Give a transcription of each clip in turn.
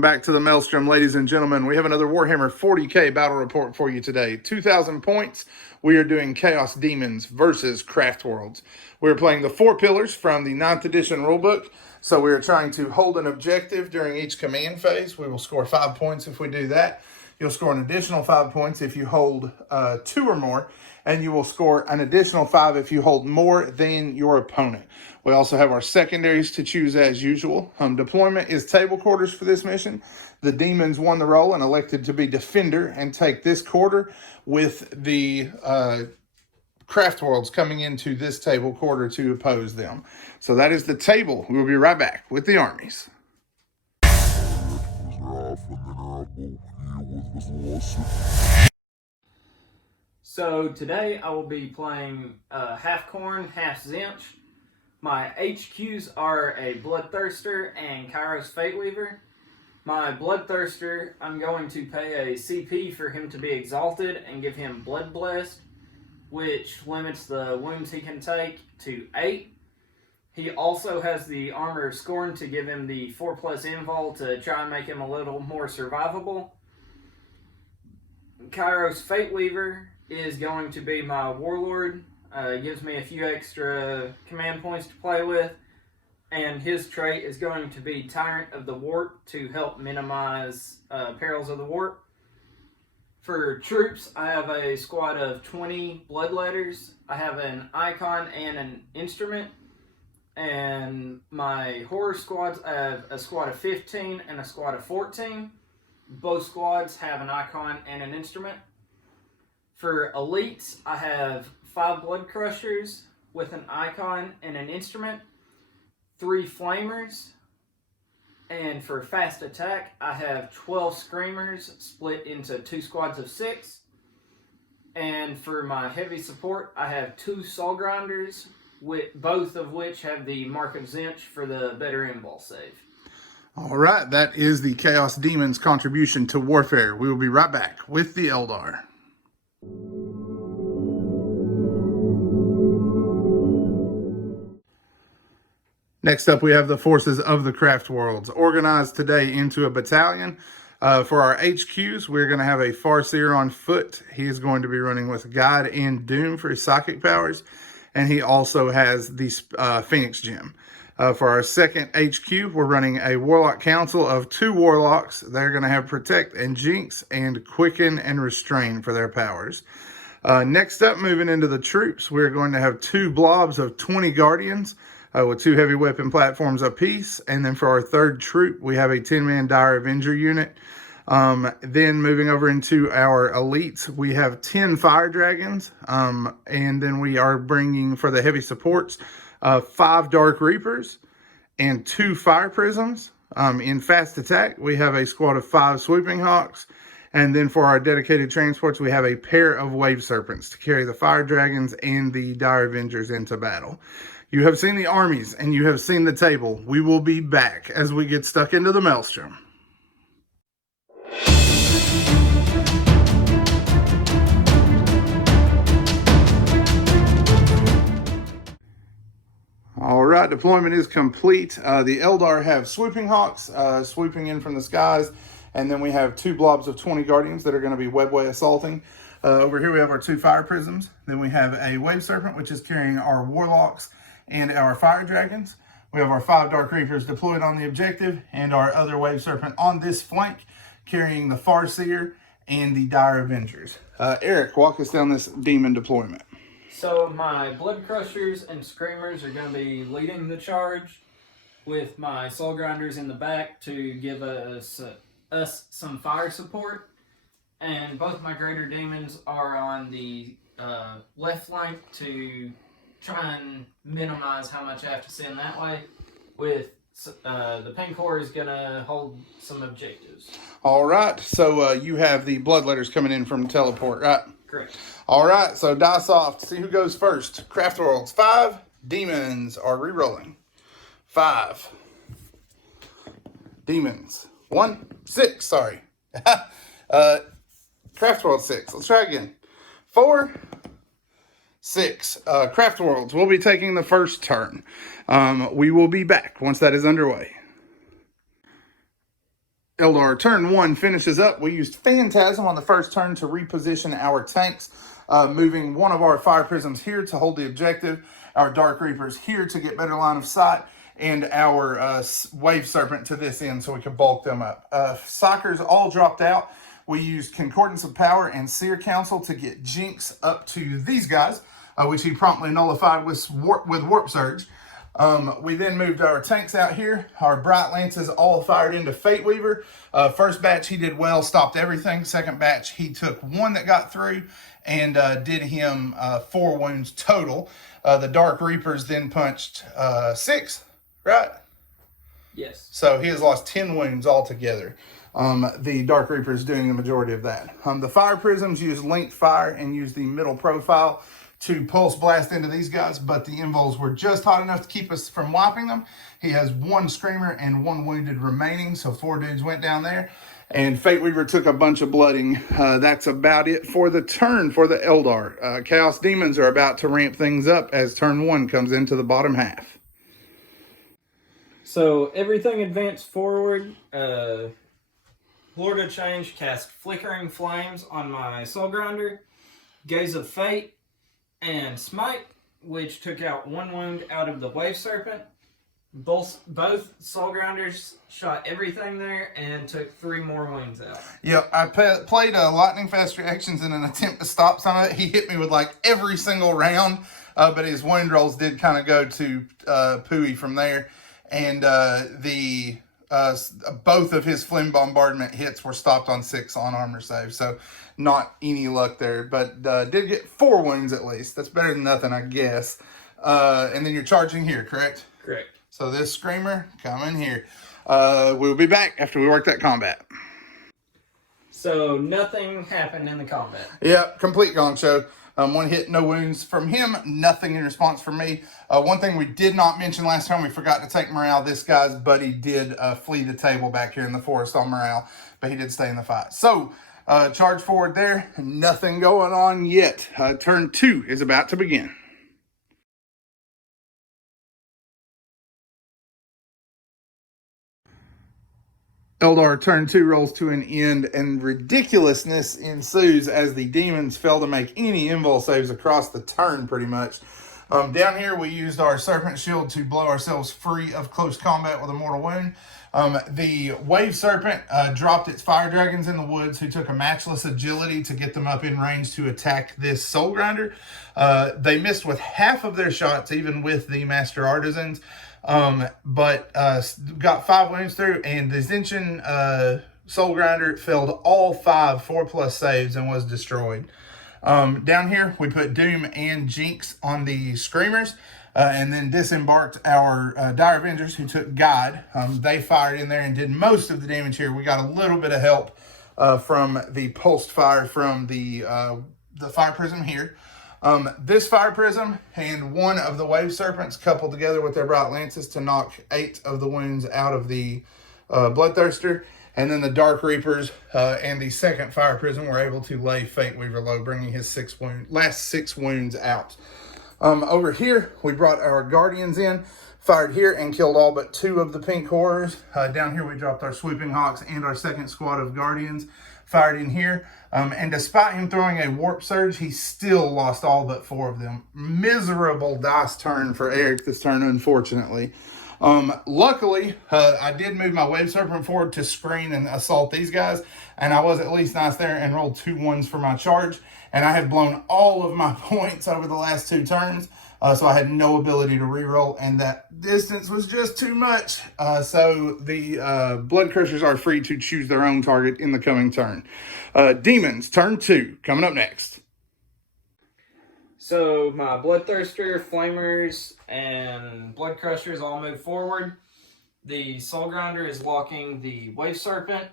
Welcome back to the Maelstrom, ladies and gentlemen. We have another Warhammer 40k battle report for you today. 2,000 points. We are doing Chaos Demons versus Craftworlds. We're playing the 4 pillars from the 9th edition rulebook. So we are trying to hold an objective during each command phase. We will score 5 points if we do that. You'll score an additional 5 points if you hold 2 or more. And you will score an additional 5 if you hold more than your opponent. We also have our secondaries to choose as usual. Deployment is table quarters for this mission. The Demons won the role and elected to be defender and take this quarter, with the Craftworlds coming into this table quarter to oppose them. So that is the table. We will be right back with the armies. So today I will be playing half Khorne, half Tzeentch. My HQs are a Bloodthirster and Kairos Fateweaver. My Bloodthirster, I'm going to pay a CP for him to be exalted and give him Blood Blessed, which limits the wounds he can take to 8. He also has the Armor of Scorn to give him the 4+ invul to try and make him a little more survivable. Kairos Fateweaver is going to be my Warlord. Gives me a few extra command points to play with. And his trait is going to be Tyrant of the Warp to help minimize perils of the Warp. For troops, I have a squad of 20 Bloodletters. I have an icon and an instrument. And my horror squads, I have a squad of 15 and a squad of 14. Both squads have an icon and an instrument. For elites, I have 5 Blood Crushers with an icon and an instrument, 3 Flamers, and for fast attack, I have 12 Screamers split into 2 squads of 6. And for my heavy support, I have 2 Soul Grinders, both of which have the Mark of Tzeentch for the better invul save. All right, that is the Chaos Demons contribution to warfare. We will be right back with the Eldar. Next up, we have the forces of the Craftworlds, organized today into a battalion. For our HQs, we're going to have a Farseer on foot. He is going to be running with Guide and Doom for his psychic powers, and he also has the Phoenix Gem. For our second HQ, we're running a Warlock Council of 2 Warlocks. They're going to have Protect and Jinx and Quicken and Restrain for their powers. Next up, moving into the troops, we're going to have 2 blobs of 20 Guardians with 2 heavy weapon platforms apiece. And then for our third troop, we have a 10-man Dire Avenger unit. Then moving over into our elites, we have 10 Fire Dragons. And then we are bringing, for the heavy supports, 5 Dark Reapers and 2 Fire Prisms. In fast attack, we have a squad of 5 Swooping Hawks. And then for our dedicated transports, we have a pair of Wave Serpents to carry the Fire Dragons and the Dire Avengers into battle. You have seen the armies and you have seen the table. We will be back as we get stuck into the Maelstrom. All right, deployment is complete. The Eldar have Swooping Hawks swooping in from the skies. And then we have 2 blobs of 20 Guardians that are going to be Webway assaulting. Over here we have our 2 Fire Prisms. Then we have a Wave Serpent, which is carrying our Warlocks and our Fire Dragons. We have our 5 Dark Reapers deployed on the objective, and our other Wave Serpent on this flank, carrying the Farseer and the Dire Avengers. Eric, walk us down this demon deployment. So my Blood Crushers and Screamers are going to be leading the charge, with my Soul Grinders in the back to give us some fire support. And both my Greater Demons are on the left flank to try and minimize how much I have to send that way, with the Pink Corps is going to hold some objectives. All right, so you have the Bloodletters coming in from teleport, right? Correct. All right, so dice off to see who goes first. Craftworlds, 5. Demons are re-rolling. 5. Demons. 1, 6, sorry. Craftworlds 6. Let's try again. 4, 6. Craftworlds will be taking the first turn. We will be back once that is underway. Eldar turn 1 finishes up. We used Phantasm on the first turn to reposition our tanks, moving one of our Fire Prisms here to hold the objective, our Dark Reapers here to get better line of sight, and our Wave Serpent to this end so we could bulk them up. Sockers all dropped out. We used Concordance of Power and Seer Council to get Jinx up to these guys, which he promptly nullified with Warp Surge. We then moved our tanks out here. Our Bright Lances all fired into Fate Weaver. First batch he did well, stopped everything. Second batch he took one that got through and did him 4 wounds total. The Dark Reapers then punched 6, right? Yes. So he has lost 10 wounds altogether. The Dark Reapers doing the majority of that. The Fire Prisms used Linked Fire and used the middle profile to pulse blast into these guys, but the invols were just hot enough to keep us from wiping them. He has 1 screamer and 1 wounded remaining, so 4 dudes went down there. And Fate Weaver took a bunch of blooding. That's about it for the turn for the Eldar. Chaos Demons are about to ramp things up as turn 1 comes into the bottom half. So everything advanced forward. Lord of Change cast Flickering Flames on my Soul Grinder, Gaze of Fate, and Smite, which took out 1 wound out of the Wave Serpent. Both Soul Grinders shot everything there and took 3 more wounds out. Yep, I played Lightning Fast Reactions in an attempt to stop some of it. He hit me with like every single round, but his wound rolls did kind of go to pooey from there. And both of his Flame Bombardment hits were stopped on 6 on armor save, so not any luck there, but did get 4 wounds at least. That's better than nothing, I guess. And then you're charging here, correct? Correct. So this Screamer, come in here. We'll be back after we work that combat. So nothing happened in the combat. Yep, complete gong show. 1 hit, no wounds from him, nothing in response from me. One thing we did not mention last time, we forgot to take morale. This guy's buddy did flee the table back here in the forest on morale, but he did stay in the fight. So, charge forward there, nothing going on yet. Turn 2 is about to begin. Eldar turn 2 rolls to an end, and ridiculousness ensues as the demons fail to make any invul saves across the turn, pretty much. Down here, we used our Serpent Shield to blow ourselves free of close combat with a mortal wound. The Wave Serpent dropped its Fire Dragons in the woods, who took a matchless agility to get them up in range to attack this Soul Grinder. They missed with half of their shots, even with the Master Artisans. But got 5 wounds through, and the Zinchen Soul Grinder failed all 5 4+ saves and was destroyed. Down here, we put Doom and Jinx on the Screamers, and then disembarked our Dire Avengers, who took Guide. They fired in there and did most of the damage here. We got a little bit of help from the pulsed fire from the Fire Prism here. This Fire Prism and 1 of the Wave Serpents coupled together with their Bright Lances to knock 8 of the wounds out of the Bloodthirster. And then the Dark Reapers and the second Fire Prism were able to lay Fate Weaver low, bringing his last 6 wounds out. Over here, we brought our Guardians in, fired here, and killed all but 2 of the Pink Horrors. Down here, we dropped our Swooping Hawks and our second squad of Guardians, fired in here. And despite him throwing a Warp Surge, he still lost all but 4 of them. Miserable dice turn for Eric this turn, unfortunately. Luckily, I did move my Wave Serpent forward to screen and assault these guys, and I was at least nice there and rolled 2 1s for my charge, and I have blown all of my points over the last 2 turns, so I had no ability to reroll, and that distance was just too much. So the Blood Crushers are free to choose their own target in the coming turn. Demons, turn 2, coming up next. So my Bloodthirster, Flamers, and Blood Crushers all move forward. The Soul Grinder is locking the Wave Serpent.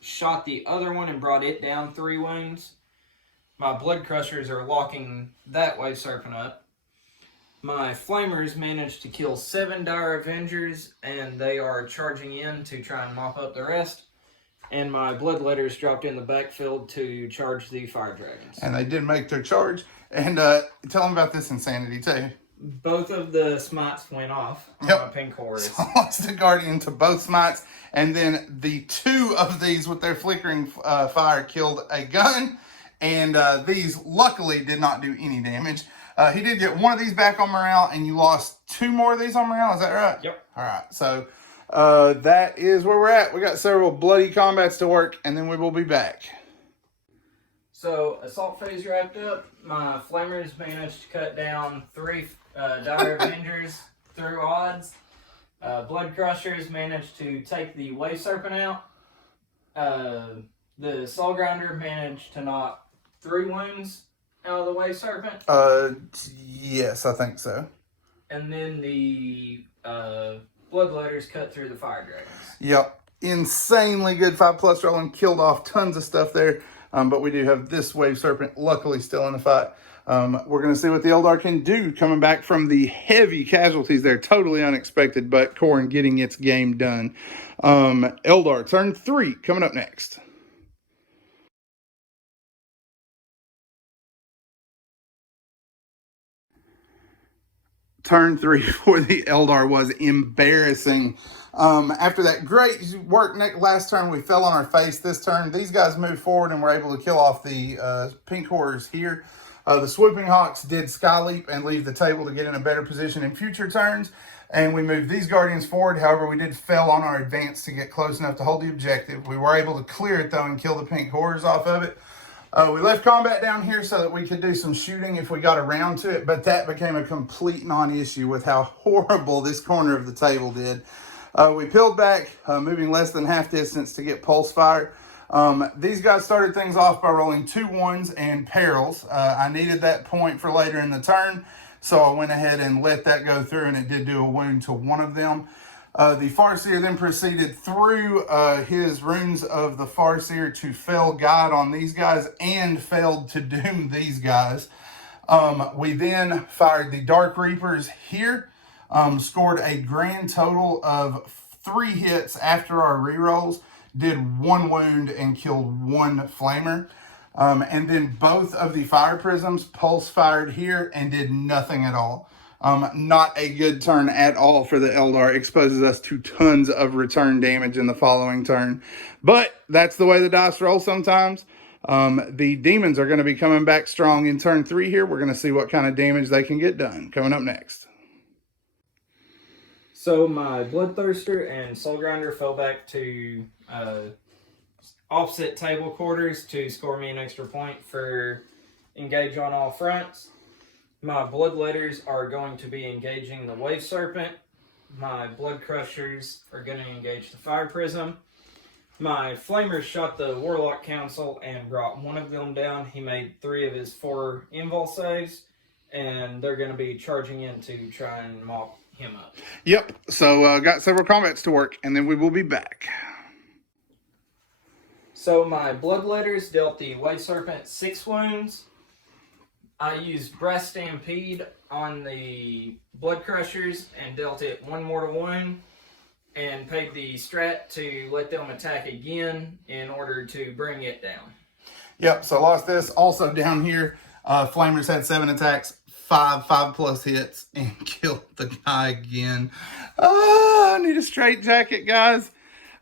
Shot the other one and brought it down 3 wounds. My Blood Crushers are locking that Wave Serpent up. My Flamers managed to kill 7 Dire Avengers, and they are charging in to try and mop up the rest. And my Bloodletters dropped in the backfield to charge the Fire Dragons. And they did make their charge. And tell them about this insanity, too. both of the smites went off on Yep. my pink horse. So I lost a guardian to both smites, and then the 2 of these with their flickering fire killed a gun, and these luckily did not do any damage. He did get 1 of these back on morale, and you lost 2 more of these on morale. Is that right? Yep. All right. So that is where we're at. We got several bloody combats to work, and then we will be back. So assault phase wrapped up. My flamers managed to cut down 3 dire avengers through odds. Blood crushers managed to take the wave serpent out. The soul grinder managed to knock 3 wounds out of the wave serpent. Yes, I think so. And then the bloodletters cut through the fire dragons. Yep. Insanely good 5+ rolling. Killed off tons of stuff there. But we do have this wave serpent luckily still in the fight. We're going to see what the Eldar can do coming back from the heavy casualties there. Totally unexpected, but Khorne getting its game done. Eldar, turn 3 coming up next. Turn 3 for the Eldar was embarrassing. After that great work last turn, we fell on our face this turn. These guys moved forward and were able to kill off the pink horrors here. The swooping hawks did sky leap and leave the table to get in a better position in future turns. And we moved these guardians forward. However, we did fail on our advance to get close enough to hold the objective. We were able to clear it though and kill the pink horrors off of it. We left combat down here so that we could do some shooting if we got around to it, but that became a complete non-issue with how horrible this corner of the table did. We peeled back, moving less than half distance to get pulse fire. These guys started things off by rolling 2 1s and perils. I needed that point for later in the turn, so I went ahead and let that go through, and it did do a wound to 1 of them. The Farseer then proceeded through his runes of the Farseer to fell guide on these guys and failed to doom these guys. We then fired the Dark Reapers here, scored a grand total of 3 hits after our rerolls, did 1 wound and killed 1 flamer. And then both of the fire prisms pulse fired here and did nothing at all. Not a good turn at all for the Eldar. Exposes us to tons of return damage in the following turn. But that's the way the dice roll sometimes. The Demons are going to be coming back strong in turn 3 here. We're going to see what kind of damage they can get done. Coming up next. So my Bloodthirster and Soul Grinder fell back to opposite table quarters to score me an extra point for engage on all fronts. My Bloodletters are going to be engaging the Wave Serpent. My Blood Crushers are going to engage the Fire Prism. My Flamers shot the Warlock Council and brought 1 of them down. He made 3 of his 4 invul saves, and they're going to be charging in to try and mop him up. Yep, so got several combats to work, and then we will be back. So my Bloodletters dealt the Wave Serpent 6 wounds. I used Brass Stampede on the Blood Crushers and dealt it 1 mortal wound, and paid the strat to let them attack again in order to bring it down. Yep, so lost this. Also down here, Flamers had 7 attacks, 5+ hits, and killed the guy again. I need a straight jacket, guys.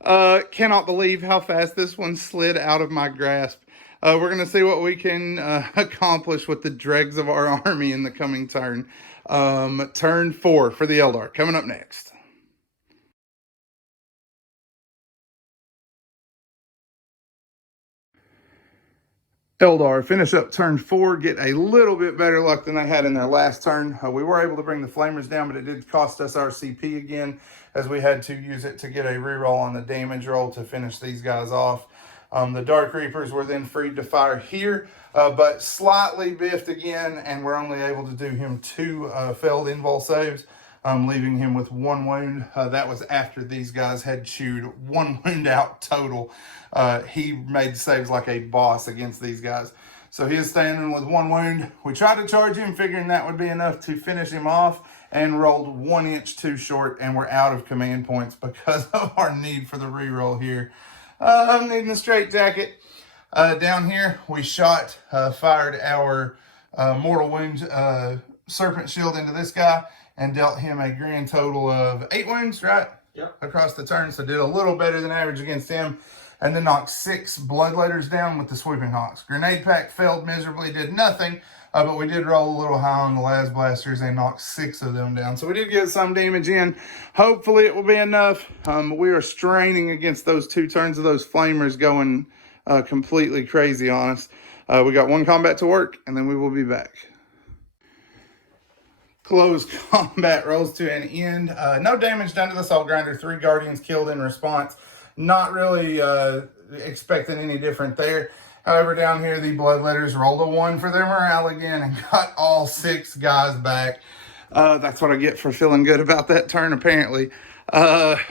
Cannot believe how fast this one slid out of my grasp. We're going to see what we can accomplish with the dregs of our army in the coming turn. Turn 4 for the Eldar. Coming up next. Eldar finish up turn 4, get a little bit better luck than they had in their last turn. We were able to bring the Flamers down, but it did cost us our CP again, as we had to use it to get a reroll on the damage roll to finish these guys off. The Dark Reapers were then freed to fire here, but slightly biffed again, and we're only able to do him 2 failed invul saves, leaving him with 1 wound. That was after these guys had chewed 1 wound out total. He made saves like a boss against these guys. So he is standing with 1 wound. We tried to charge him, figuring that would be enough to finish him off, and rolled 1 inch too short, and we're out of command points because of our need for the reroll here. I'm needing a straight jacket. Down here, we fired our mortal wound serpent shield into this guy and dealt him a grand total of 8 wounds, right? Yep. Across the turn, so did a little better than average against him. And then knocked 6 bloodletters down with the sweeping hawks. Grenade pack failed miserably, did nothing, but we did roll a little high on the las blasters and knocked 6 of them down. So we did get some damage in. Hopefully it will be enough. We are straining against those 2 turns of those flamers going completely crazy on us. We got 1 combat to work, and then we will be back. Close combat rolls to an end. No damage done to the Soul Grinder. 3 Guardians killed in response. Not really expecting any different there. However, down here, the Bloodletters rolled a 1 for their morale again and got all 6 guys back. That's what I get for feeling good about that turn, apparently.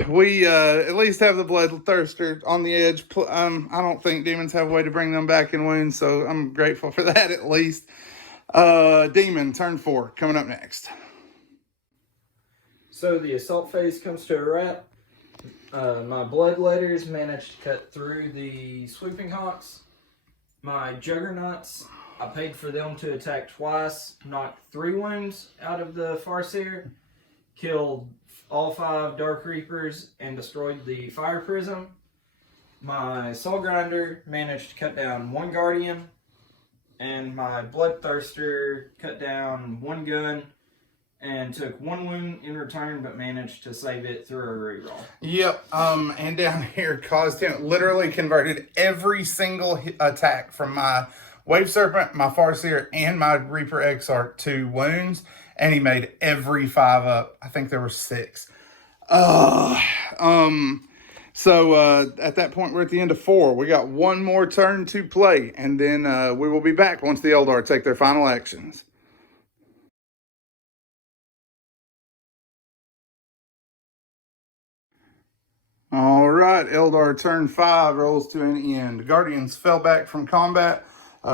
We at least have the Bloodthirster on the edge. I don't think demons have a way to bring them back in wounds, so I'm grateful for that at least. Demon, turn 4, coming up next. So the assault phase comes to a wrap. My Bloodletters managed to cut through the Sweeping Hawks. My Juggernauts, I paid for them to attack twice, knocked 3 wounds out of the Farseer, killed all 5 Dark Reapers, and destroyed the Fire Prism. My Soul Grinder managed to cut down 1 Guardian, and my Bloodthirster cut down 1 gun, and took 1 wound in return, but managed to save it through a reroll. Yep, and down here caused him, literally converted every single attack from my Wave Serpent, my Farseer, and my Reaper Exarch to wounds, and he made every 5 up. I think there were 6. So at that point, we're at the end of 4. We got 1 more turn to play, and then we will be back once the Eldar take their final actions. All right, Eldar turn 5 rolls to an end. Guardians fell back from combat.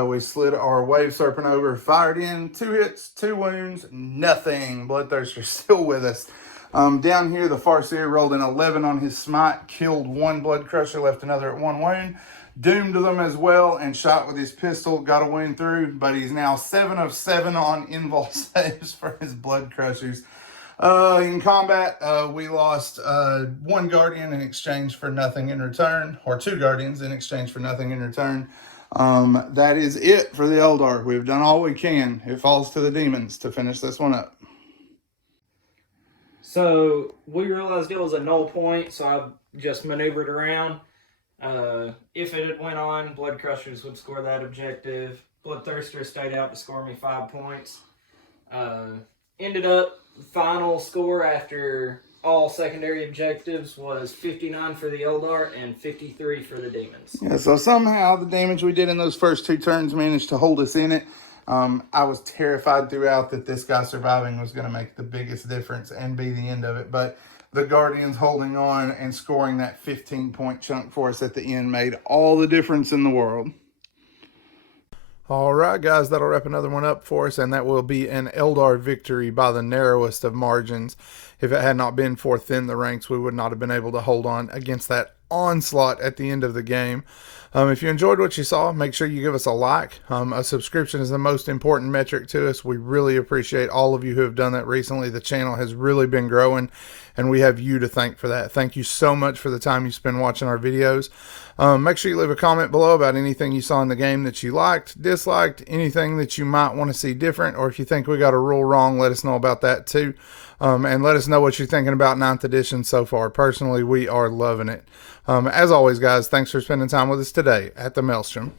We slid our Wave Serpent over, fired in, 2 hits, 2 wounds, nothing. Bloodthirster still with us. Down here, the Farseer rolled an 11 on his smite, killed 1 Blood Crusher, left another at 1 wound. Doomed them as well and shot with his pistol, got a wound through, but he's now 7 of 7 on invul saves for his Blood Crushers. In combat, we lost 1 Guardian in exchange for nothing in return, or 2 Guardians in exchange for nothing in return. That is it for the Eldar. We've done all we can. It falls to the demons to finish this one up. So we realized it was a null point, so I just maneuvered around. If it had went on, Blood Crushers would score that objective. Bloodthirster stayed out to score me 5 points. Ended up, final score after all secondary objectives was 59 for the Eldar and 53 for the Demons. Yeah, so somehow the damage we did in those first 2 turns managed to hold us in it. I was terrified throughout that this guy surviving was going to make the biggest difference and be the end of it. But the Guardians holding on and scoring that 15-point chunk for us at the end made all the difference in the world. All right, guys, that'll wrap another one up for us, and that will be an Eldar victory by the narrowest of margins. If it had not been for thin the ranks, we would not have been able to hold on against that onslaught at the end of the game. If you enjoyed what you saw, make sure you give us a like. A subscription is the most important metric to us. We really appreciate all of you who have done that recently. The channel has really been growing, and we have you to thank for that. Thank you so much for the time you spend watching our videos. Make sure you leave a comment below about anything you saw in the game that you liked, disliked, anything that you might want to see different, or if you think we got a rule wrong, let us know about that too. And let us know what you're thinking about 9th edition so far. Personally, we are loving it. As always, guys, thanks for spending time with us today at the Maelstrom.